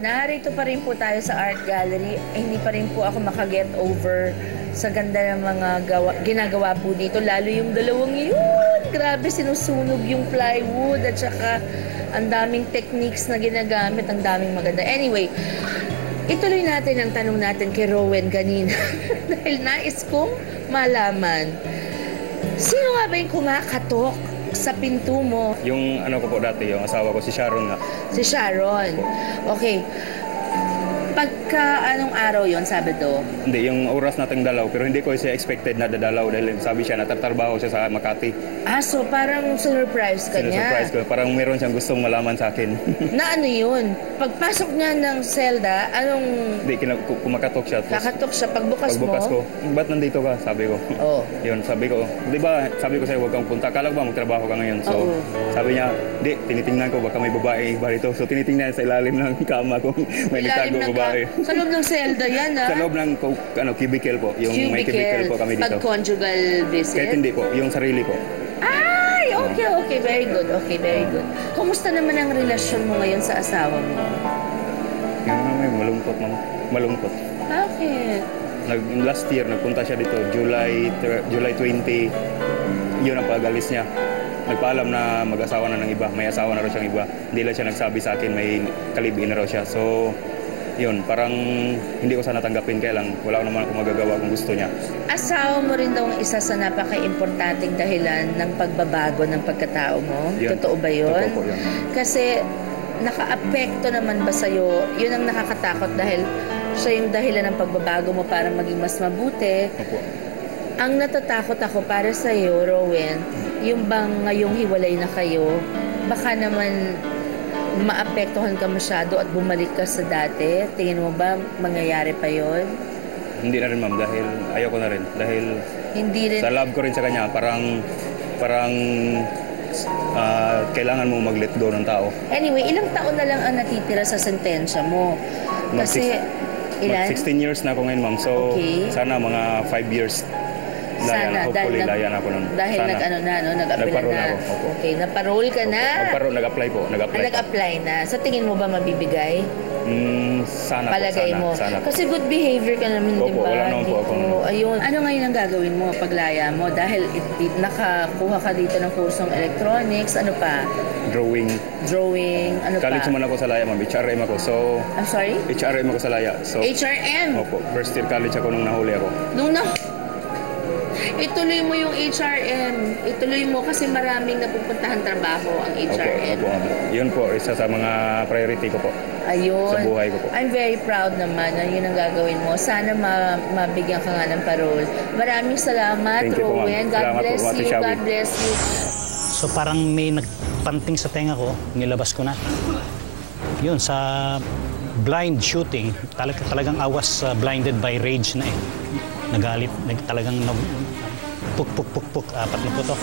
Narito pa rin po tayo sa art gallery. Hindi pa rin po ako makaget over sa ganda ng mga ginagawa po dito. Lalo yung dalawang yun. Grabe, sinusunog yung plywood at saka ang daming techniques na ginagamit. Ang daming maganda. Anyway, ituloy natin ang tanong natin kay Rowen kanina. Dahil nais kong malaman, sino nga ba yung kumakatok sa pinto mo? Yung ano ko po dati, yung asawa ko, si Sharon nga. Si Sharon. Okay. Pagka anong araw yon, Sabado? Hindi, yung oras nating dalaw, pero hindi ko siya expected na dadalaw dahil sabi siya, natatrabaho siya sa Makati. Ah, so parang surprise ka niya? Surprise ko, parang meron siyang gustong malaman sa akin. Na ano yun? Pagpasok niya ng selda, anong... Hindi, kumakatok siya. Kakatok siya. Pagbukas mo? Pagbukas ko, ba't nandito ka? Sabi ko. Oo. Yun, sabi ko, di ba, sabi ko sa'yo, huwag kang punta. Kala ko ba magtrabaho ka ngayon? So, Oo. sabi niya, di, tinitingnan ko, baka may babae ba rito. So, tinitingnan sa ilalim ng kama kung may nagtago babae. Sa loob ng selda yan, ha? Sa loob ng cubicle po. Yung may cubicle po kami dito. Pag-conjugal visit? Kahit hindi po, yung sarili po. Ay, okay, very good. Okay, very good. Kumusta naman ang relasyon mo ngayon sa asawa mo? Malungkot, ma'am. Malungkot. Bakit? Last year, nagpunta siya dito, July 20. Yun ang pag-alis niya. Nagpaalam na mag-asawa na ng iba. May asawa na raw siyang iba. Hindi lang siya nagsabi sa akin, may kalibin na raw siya. So, yun, parang hindi ko sana tanggapin, kaya lang wala ko naman akong magagawa kung gusto niya. Asawa mo rin daw ang isa sa napaka-importanting dahilan ng pagbabago ng pagkatao mo? Yun. Totoo ba yun? Totoo po yun. Kasi naka-apekto naman ba sa'yo? Yun ang nakakatakot dahil siya yung dahilan ng pagbabago mo para maging mas mabuti. Opo. Ang natatakot ako para sa'yo, Rowen, yung bang ngayong hiwalay na kayo, baka naman maapektuhan ka masyado at bumalik ka sa dati? Tingin mo ba mangyayari pa yon? Hindi na rin, ma'am, dahil ayaw ko na rin. Dahil hindi rin. Sa love ko rin sa kanya, parang kailangan mo mag-let go ng tao. Anyway, ilang taon na lang ang natitira sa sentensya mo? Kasi, ilan? 16 years na ako ngayon, ma'am. So, okay. Sana mga 5 years. Sana, hopefully, layan ako nun. Dahil nag-apila na. Okay, naparol ka na? Nagparol, nag-apply po. Nag-apply na. Sa tingin mo ba mabibigay? Sana palagay po, sana. Kasi good behavior ka naman, di ba? Wala naman po ako. Ayun. Ano ngayon ang gagawin mo paglaya mo? Dahil nakakuha ka dito ng kursong electronics, ano pa? Drawing, ano pa? College naman ako sa Laya, ma'am. HRM ako. So, I'm sorry? HRM ako sa Laya. So, HRM? Opo. First year college ako nung nahuli ako. Ituloy mo yung HRM. Ituloy mo kasi maraming napupuntahan trabaho ang HRM. Opo. Yun po, isa sa mga priority ko po. Ayun. Sa buhay ko po. I'm very proud naman na yun ang gagawin mo. Sana mabigyan ka nga ng parol. Maraming salamat, Rowen. God bless you. God bless you. So parang may nagpanting sa tenga ko, nilabas ko na. Yun, sa blind shooting, talagang I was blinded by rage na eh. Nagalit, talagang puk, apat na putok.